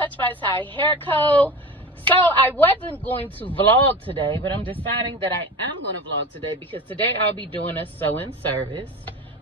Touched by TyHairCo. So I wasn't going to vlog today, but I'm deciding that I am going to vlog today because today I'll be doing a sew-in service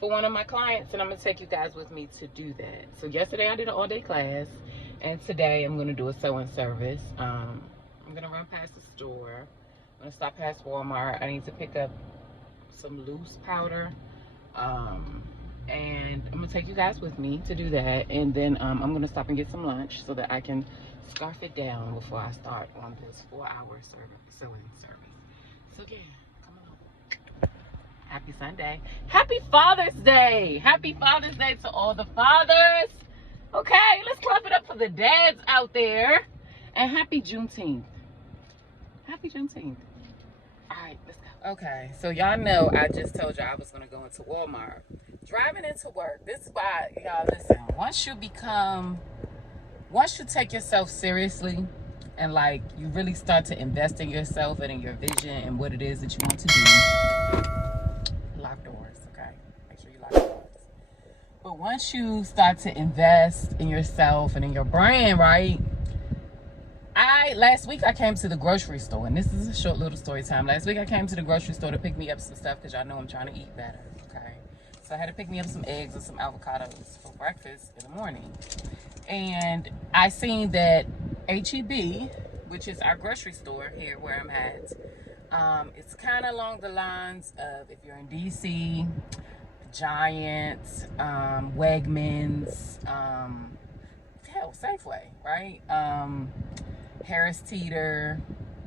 for one of my clients, and I'm going to take you guys with me to do that. So yesterday I did an all-day class, and today I'm going to do a sew-in service. I'm going to run past the store. I'm going to stop past Walmart. I need to pick up some loose powder. And I'm gonna take you guys with me to do that, and then I'm gonna stop and get some lunch so that I can scarf it down before I start on this 4-hour sewing service. So yeah, come on. Happy Sunday. Happy Father's Day. Happy Father's Day to all the fathers. Okay, let's clap it up for the dads out there. And happy Juneteenth. Happy Juneteenth. All right, let's go. Okay, so y'all know I just told y'all I was gonna go into Walmart. Driving into work, this is why, y'all, listen, once you take yourself seriously and like you really start to invest in yourself and in your vision and what it is that you want to do, lock doors, okay? Make sure you lock doors. But once you start to invest in yourself and in your brand, right? Last week I came to the grocery store, and this is a short little story time. Last week I came to the grocery store to pick me up some stuff because y'all know I'm trying to eat better, okay? So I had to pick me up some eggs and some avocados for breakfast in the morning. And I seen that HEB, which is our grocery store here where I'm at, it's kind of along the lines of, if you're in DC, Giant, Wegmans, hell, Safeway, right? Harris Teeter.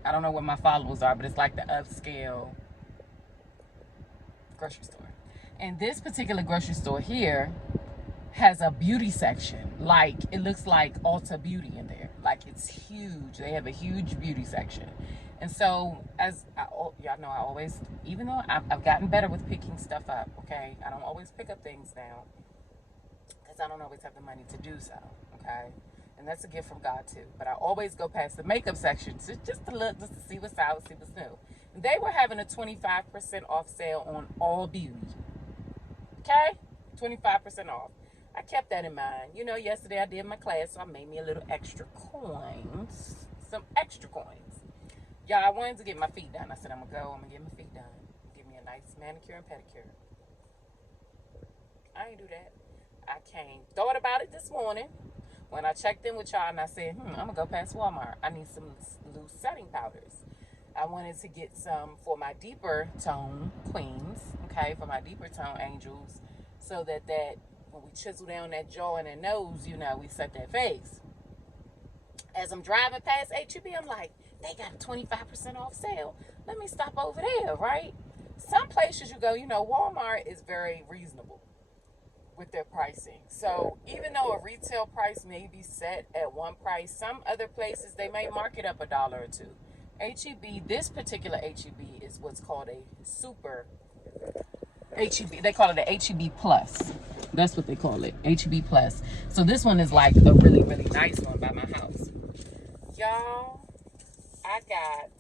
I don't know what my followers are, but it's like the upscale grocery store. And this particular grocery store here has a beauty section. Like, it looks like Ulta Beauty in there. Like, it's huge. They have a huge beauty section. And so, y'all know, I always, even though I've gotten better with picking stuff up, okay? I don't always pick up things now because I don't always have the money to do so, okay? And that's a gift from God too. But I always go past the makeup section just to look, just to see what's out, see what's new. And they were having a 25% off sale on all beauty. Okay? 25% off. I kept that in mind. You know, yesterday I did my class, so I made me a little extra coins. Some extra coins. Y'all, I wanted to get my feet done. I said, I'm going to get my feet done. Give me a nice manicure and pedicure. I ain't do that. I thought about it this morning when I checked in with y'all, and I said, I'm going to go past Walmart. I need some loose setting powders. I wanted to get some for my deeper tone queens, okay, for my deeper tone angels, so that when we chisel down that jaw and that nose, you know, we set that face. As I'm driving past HEB, I'm like, they got a 25% off sale. Let me stop over there, right? Some places you go, you know, Walmart is very reasonable with their pricing. So even though a retail price may be set at one price, some other places, they may mark it up $1 or $2. HEB, this particular HEB is what's called a super HEB. They call it a HEB Plus. That's what they call it, HEB Plus. So this one is like a really, really nice one by my house. Y'all, I got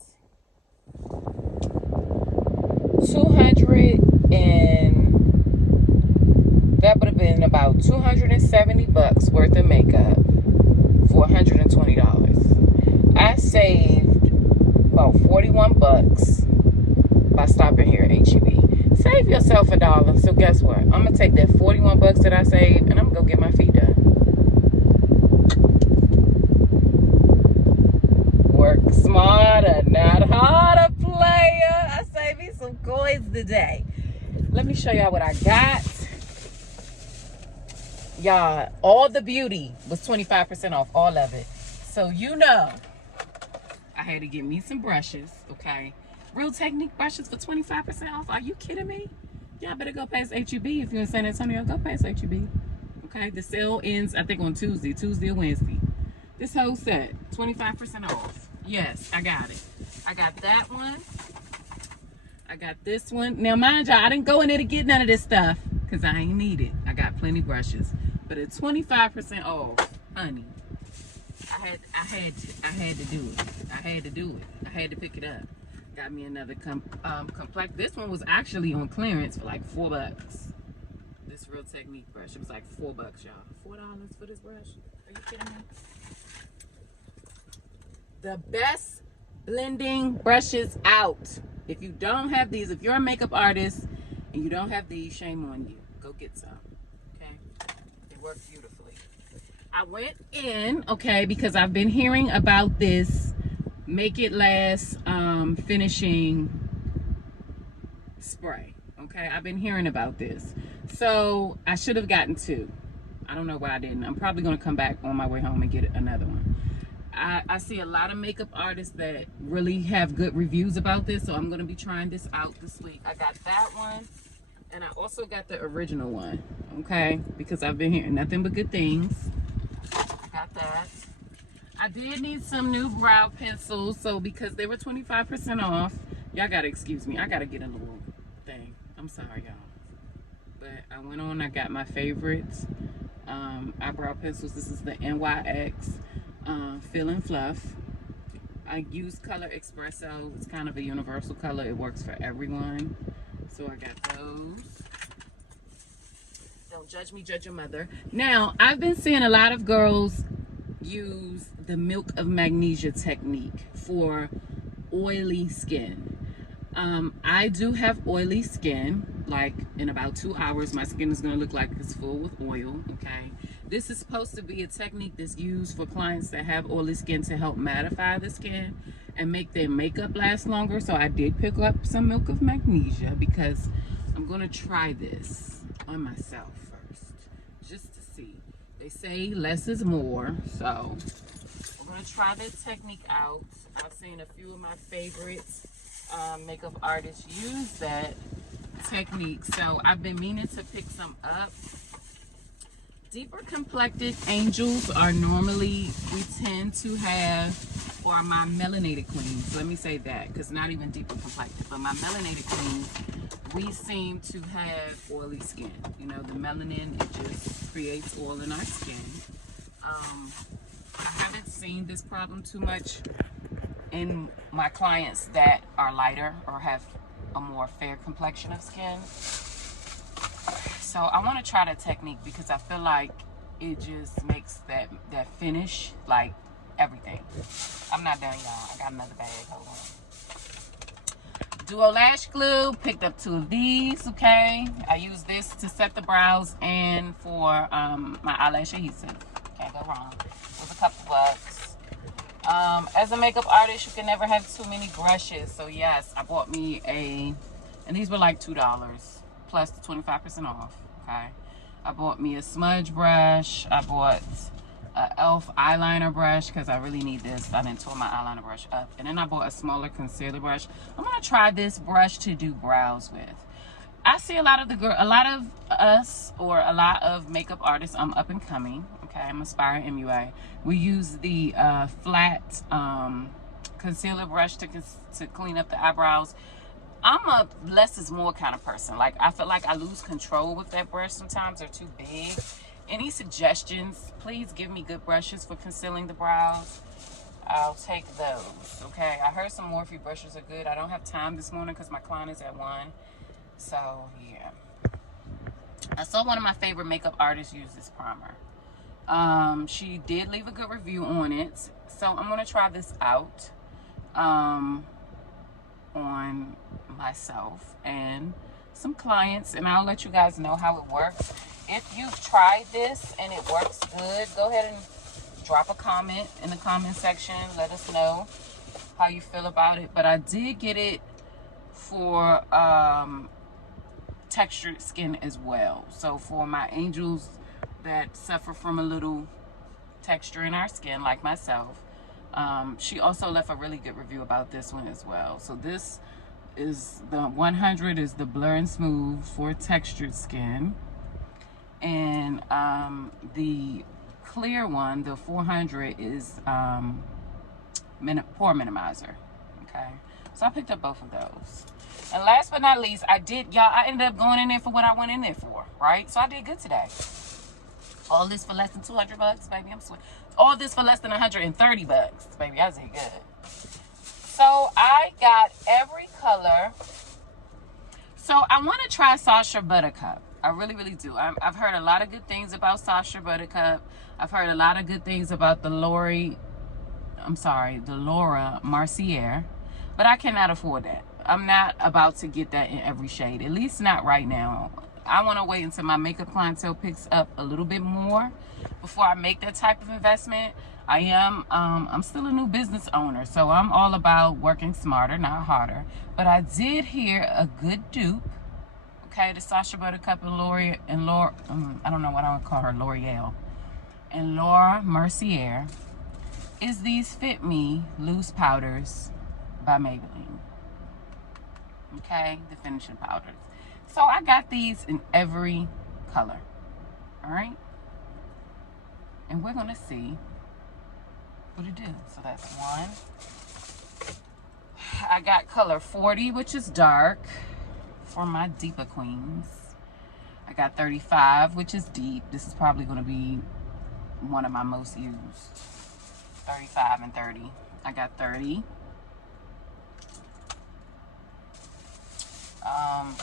270 bucks worth of makeup for $120. I saved about 41 bucks by stopping here at HEB. Save yourself $1. So guess what? I'm gonna take that 41 bucks that I saved and I'm gonna go get my feet done. Work smarter, not harder, player. I saved me some coins today. Let me show y'all what I got. Y'all, all the beauty was 25% off, all of it. So you know, I had to get me some brushes, okay? Real Technique brushes for 25% off. Are you kidding me? Y'all better go past HEB. If you're in San Antonio, go past HEB. Okay, the sale ends, I think, on Tuesday or Wednesday. This whole set, 25% off. Yes, I got it. I got that one. I got this one. Now, mind y'all, I didn't go in there to get none of this stuff because I ain't need it. I got plenty brushes. But at 25% off, honey, I had to do it. I had to do it. I had to pick it up. Got me another complex. This one was actually on clearance for like $4. This Real Technique brush. It was like $4, y'all. $4 for this brush? Are you kidding me? the best blending brushes out. If you don't have these, if you're a makeup artist and you don't have these, shame on you. Go get some, okay? They work beautifully. I went in, okay, because I've been hearing about this Make It Last finishing spray, okay? I've been hearing about this. So I should have gotten two. I don't know why I didn't. I'm probably going to come back on my way home and get another one. I see a lot of makeup artists that really have good reviews about this, so I'm going to be trying this out this week. I got that one, and I also got the original one, okay? Because I've been hearing nothing but good things. I got that. I did need some new brow pencils, so because they were 25% off, y'all got to excuse me. I got to get a little thing. I'm sorry, y'all. But I went on, I got my favorites eyebrow pencils. This is the NYX Fill and Fluff. I use color espresso. It's kind of a universal color. It works for everyone. So I got those. Don't judge me, judge your mother. Now, I've been seeing a lot of girls use the milk of magnesia technique for oily skin. I do have oily skin. Like in about 2 hours, my skin is going to look like it's full with oil, okay? This is supposed to be a technique that's used for clients that have oily skin to help mattify the skin and make their makeup last longer. So I did pick up some milk of magnesia because I'm going to try this on myself first, just to see. They say less is more, so we're going to try this technique out. I've seen a few of my favorites makeup artists use that technique, so I've been meaning to pick some up. Deeper complected angels are normally, we tend to have for my melanated queens. Let me say that, because not even deeper complected, but my melanated queens, we seem to have oily skin. You know, the melanin, it just creates oil in our skin. I haven't seen this problem too much in my clients that are lighter or have a more fair complexion of skin. So I want to try that technique because I feel like it just makes that finish like everything. I'm not done, y'all. I got another bag. Hold on. Duo lash glue. Picked up 2 of these, okay? I use this to set the brows and for my eyelash adhesive. Can't go wrong. It was a couple bucks. As a makeup artist, you can never have too many brushes. So yes, I bought me and these were like $2 plus the 25% off, okay? I bought me a smudge brush. I bought an e.l.f. eyeliner brush because I really need this. I didn't tore my eyeliner brush up. And then I bought a smaller concealer brush. I'm gonna try this brush to do brows with. I see a lot of us, or a lot of makeup artists, I'm up and coming, okay? I'm Aspire MUA. We use the flat concealer brush to clean up the eyebrows. I'm a less is more kind of person. Like, I feel like I lose control with that brush sometimes. They're too big. Any suggestions, please give me good brushes for concealing the brows. I'll take those, okay? I heard some Morphe brushes are good. I don't have time this morning because my client is at 1. So, yeah. I saw one of my favorite makeup artists use this primer. She did leave a good review on it. So, I'm going to try this out on myself and some clients, and I'll let you guys know how it works. If you've tried this and it works good, go ahead and drop a comment in the comment section. Let us know how you feel about it. But I did get it for textured skin as well. So for my angels that suffer from a little texture in our skin, like myself, she also left a really good review about this one as well. So this is the 100 is the Blur and Smooth for textured skin, and the clear one, the 400, is pore minimizer. Okay, so I picked up both of those. And last but not least, I ended up going in there for what I went in there for, right? So I did good today. All this for less than 200 bucks, baby. I'm sweet. All this for less than 130 bucks, baby. I did good. So I got every color. So I want to try Sacha Buttercup. I really, really do. I've heard a lot of good things about Sacha Buttercup. I've heard a lot of good things about the L'Oreal the Laura Mercier, but I cannot afford that. I'm not about to get that in every shade, at least not right now. I want to wait until my makeup clientele picks up a little bit more before I make that type of investment. I'm still a new business owner, so I'm all about working smarter, not harder. But I did hear a good dupe. Okay, the Sacha Buttercup and Laura, I don't know what I would call her, L'Oreal, and Laura Mercier, is these Fit Me loose powders by Maybelline. Okay, the finishing powders. So I got these in every color. All right, and we're gonna see what it do. So that's one. I got color 40, which is dark, for my deeper queens. I got 35, which is deep. This is probably going to be one of my most used. 35 and 30. I got 30.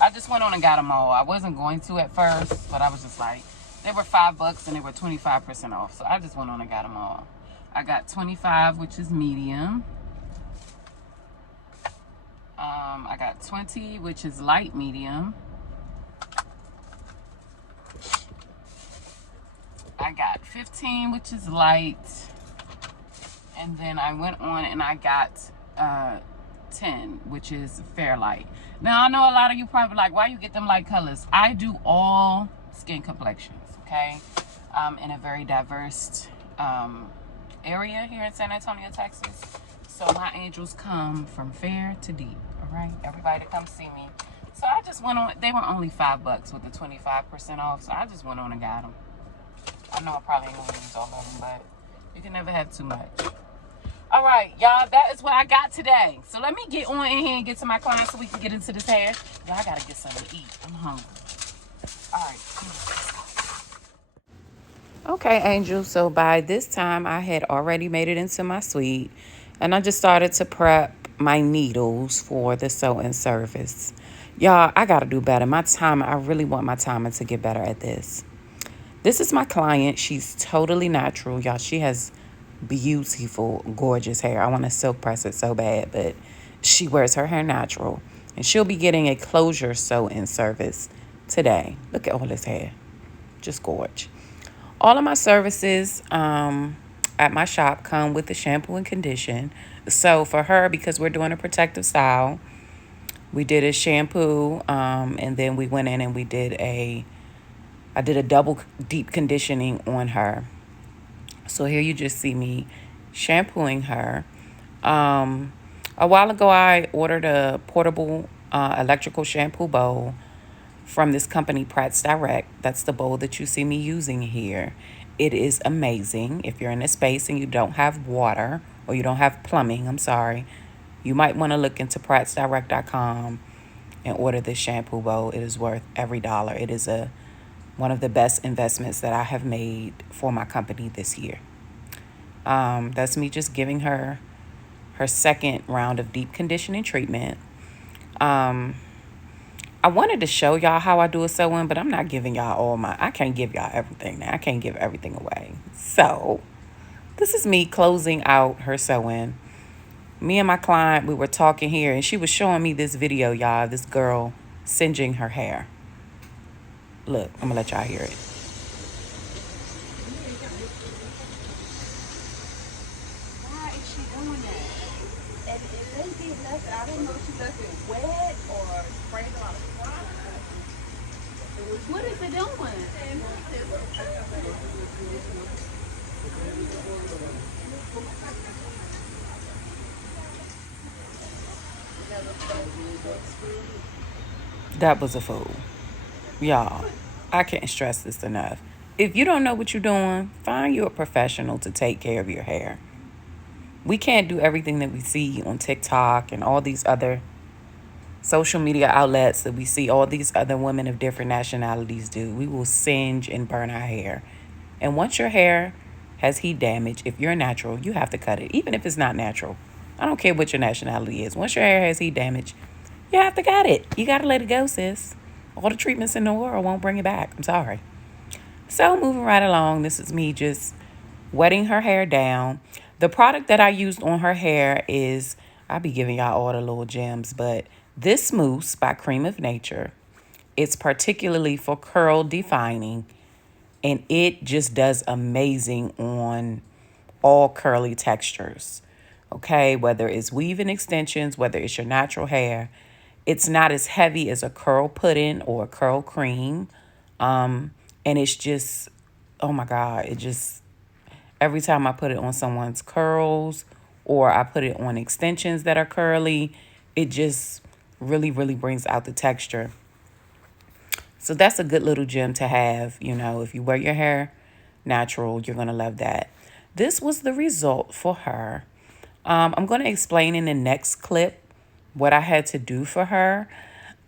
I just went on and got them all. I wasn't going to at first, but I was just like, they were $5 and they were 25% off. So I just went on and got them all. I got 25, which is medium. I got 20, which is light medium. I got 15, which is light. And then I went on and I got 10, which is fair light. Now, I know a lot of you probably like, why you get them light colors? I do all skin complexions, okay? In a very diverse area here in San Antonio, Texas. So my angels come from fair to deep, all right? Everybody to come see me. So I just went on. They were only $5 with the 25% off. So I just went on and got them. I know I probably ain't gonna use all of them, but you can never have too much. All right, y'all, that is what I got today. So let me get on in here and get to my clients so we can get into this hair. Y'all, I gotta get something to eat. I'm hungry. All right, come on, let's go. Okay, Angel, so by this time I had already made it into my suite and I just started to prep my needles for the sewing service. Y'all, I gotta do better. I really want my timer to get better at this. This is my client. She's totally natural, y'all. She has beautiful, gorgeous hair. I want to silk press it so bad, but she wears her hair natural. And she'll be getting a closure sew-in service today. Look at all this hair. Just gorge. All of my services at my shop come with the shampoo and condition. So for her, because we're doing a protective style, we did a shampoo and then we went in and I did a double deep conditioning on her. So here you just see me shampooing her. A while ago, I ordered a portable electrical shampoo bowl from this company, Pratt's Direct. That's the bowl that you see me using here. It is amazing. If you're in a space and you don't have water or you don't have plumbing, you might want to look into prattsdirect.com and order this shampoo bowl. It is worth every dollar. It is one of the best investments that I have made for my company this year. That's me just giving her second round of deep conditioning treatment. I wanted to show y'all how I do a sew-in, but I'm not giving y'all I can't give y'all everything now. I can't give everything away. So this is me closing out her sew-in. Me and my client, we were talking here, and she was showing me this video, y'all, this girl singeing her hair. Look, I'm gonna let y'all hear it. Why is she doing that? And if they did nothing, I don't know if she left it wet or sprayed a lot of product. What is it doing? That was a fool. Y'all, I can't stress this enough. If you don't know what you're doing, find you a professional to take care of your hair. We can't do everything that we see on TikTok and all these other social media outlets that we see all these other women of different nationalities do. We will singe and burn our hair. And once your hair has heat damage, if you're natural, you have to cut it, even if it's not natural. I don't care what your nationality is. Once your hair has heat damage, you have to cut it. You got to let it go, sis. All the treatments in the world won't bring it back. I'm sorry. So moving right along, this is me just wetting her hair down. The product that I used on her hair is, I'll be giving y'all all the little gems, but this Mousse by Cream of Nature. It's particularly for curl defining, and it just does amazing on all curly textures. Okay, whether it's weave and extensions, whether it's your natural hair, it's not as heavy as a curl pudding or a curl cream. And it's just, oh my God, it just, every time I put it on someone's curls or I put it on extensions that are curly, it just really, really brings out the texture. So that's a good little gem to have. You know, if you wear your hair natural, you're going to love that. This was the result for her. I'm going to explain in the next clip what I had to do for her.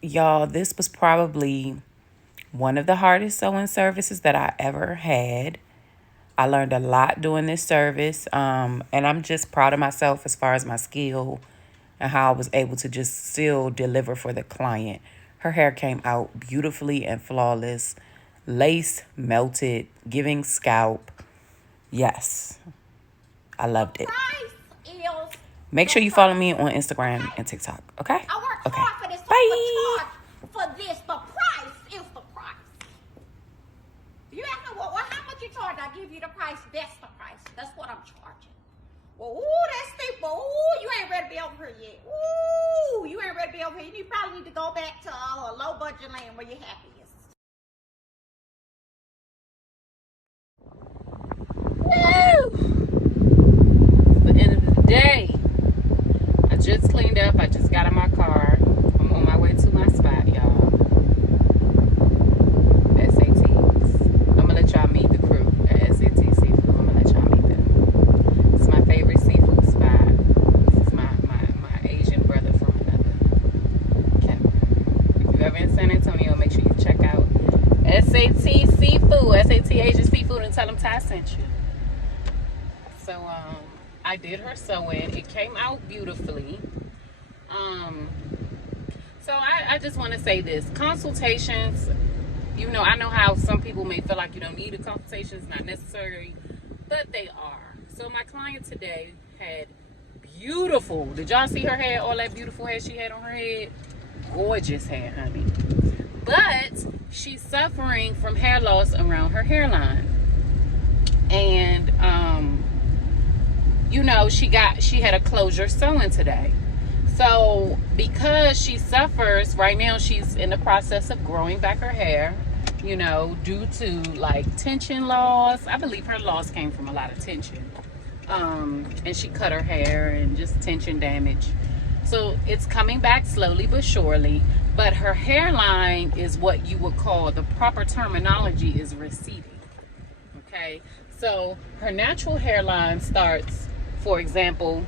Y'all, this was probably one of the hardest sewing services that I ever had. I learned a lot doing this service, and I'm just proud of myself as far as my skill and how I was able to just still deliver for the client. Her hair came out beautifully and flawless. Lace melted, giving scalp. Yes, I loved it. Make sure you follow me on Instagram and TikTok, okay? Okay. Bye. For this, the price is the price. You ask me, well, how much you charge? I give you the price. That's the price. That's what I'm charging. Well, ooh, that's steep. Well, ooh, you ain't ready to be over here yet. Ooh, you ain't ready to be over here. You probably need to go back to a low budget land where you're happiest. Woo! It's the end of the day. I just cleaned up. I just got in my car. I'm on my way to my spot, y'all. SATs. I'm gonna let y'all meet the crew at SAT Seafood. I'm gonna let y'all meet them. It's my favorite seafood spot. This is my Asian brother from another camp. If you're ever in San Antonio, make sure you check out SAT Seafood, SAT Asian Seafood, and tell them Ty sent you. So I did her sewing. It came out beautifully. So I just want to say this. Consultations, you know, I know how some people may feel like you don't need a consultation. It's not necessary, but they are. So my client today had beautiful, did y'all see her hair? All that beautiful hair she had on her head? Gorgeous hair, honey. But she's suffering from hair loss around her hairline. And, you know, she had a closure sewing today. So because she suffers, right now she's in the process of growing back her hair, you know, due to like tension loss. I believe her loss came from a lot of tension. And she cut her hair and just tension damage. So it's coming back slowly but surely. But her hairline is what you would call, the proper terminology is receding. Okay, so her natural hairline starts, for example,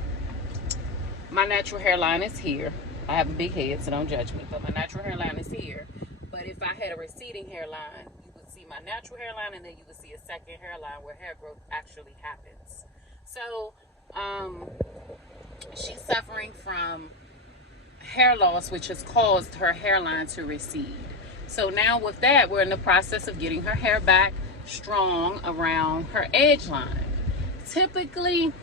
my natural hairline is here. I have a big head, so don't judge me, but my natural hairline is here. But if I had a receding hairline, you would see my natural hairline, and then you would see a second hairline where hair growth actually happens. So she's suffering from hair loss, which has caused her hairline to recede. So now with that, we're in the process of getting her hair back strong around her edge line. Typically,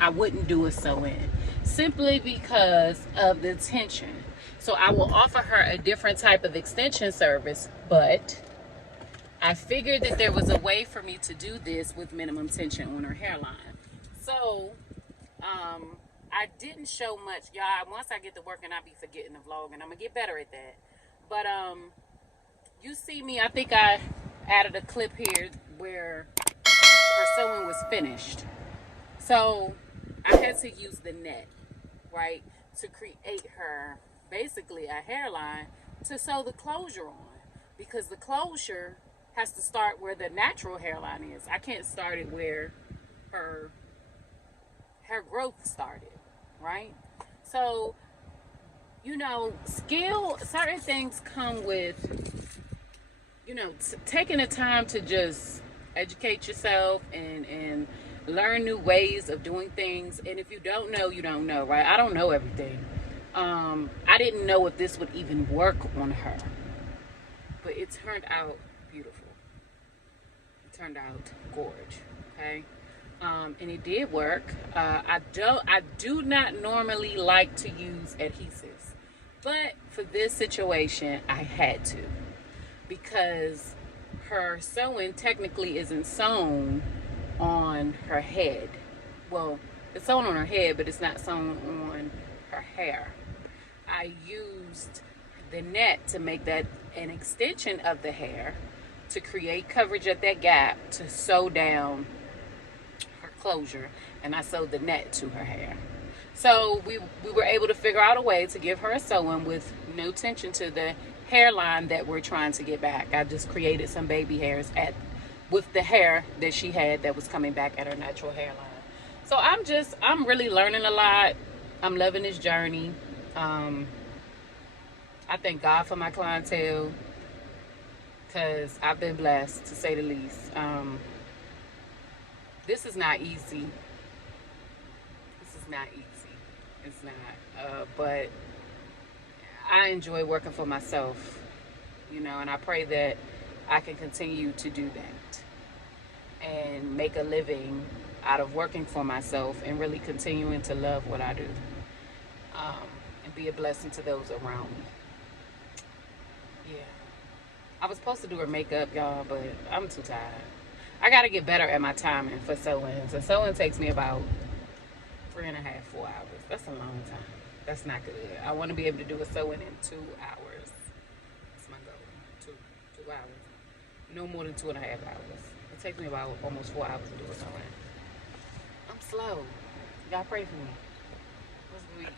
I wouldn't do a sew-in simply because of the tension. So I will offer her a different type of extension service, but I figured that there was a way for me to do this with minimum tension on her hairline. So I didn't show much, y'all. Once I get to working, I'll be forgetting the vlog, and I'm gonna get better at that. But you see me, I think I added a clip here where her sewing was finished. So I had to use the net, right, to create her, basically a hairline to sew the closure on, because the closure has to start where the natural hairline is. I can't start it where her hair growth started, right? So, you know, certain things come with, you know, taking the time to just educate yourself and learn new ways of doing things. And if you don't know, you don't know, right? I don't know everything. I didn't know if this would even work on her, but it turned out beautiful. It turned out gorgeous, okay? and it did work. I do not normally like to use adhesives, but for this situation, I had to, because her sewing technically isn't sewn on her head. Well, it's sewn on her head, but it's not sewn on her hair. I used the net to make that an extension of the hair to create coverage at that gap to sew down her closure, and I sewed the net to her hair. So we were able to figure out a way to give her a sewing with no tension to the hairline that we're trying to get back. I just created some baby hairs with the hair that she had that was coming back at her natural hairline. So I'm really learning a lot. I'm loving this journey. I thank God for my clientele, because I've been blessed, to say the least. This is not easy. This is not easy. It's not. But I enjoy working for myself, and I pray that I can continue to do that and make a living out of working for myself and really continuing to love what I do, and be a blessing to those around me. Yeah. I was supposed to do her makeup, y'all, but I'm too tired. I got to get better at my timing for sewing. So sewing takes me about 3.5, 4 hours. That's a long time. That's not good. I want to be able to do a sewing in 2 hours. That's my goal. Two hours. No more than 2.5 hours. It takes me about almost 4 hours to do a sewing. I'm slow. Y'all pray for me. What's the week?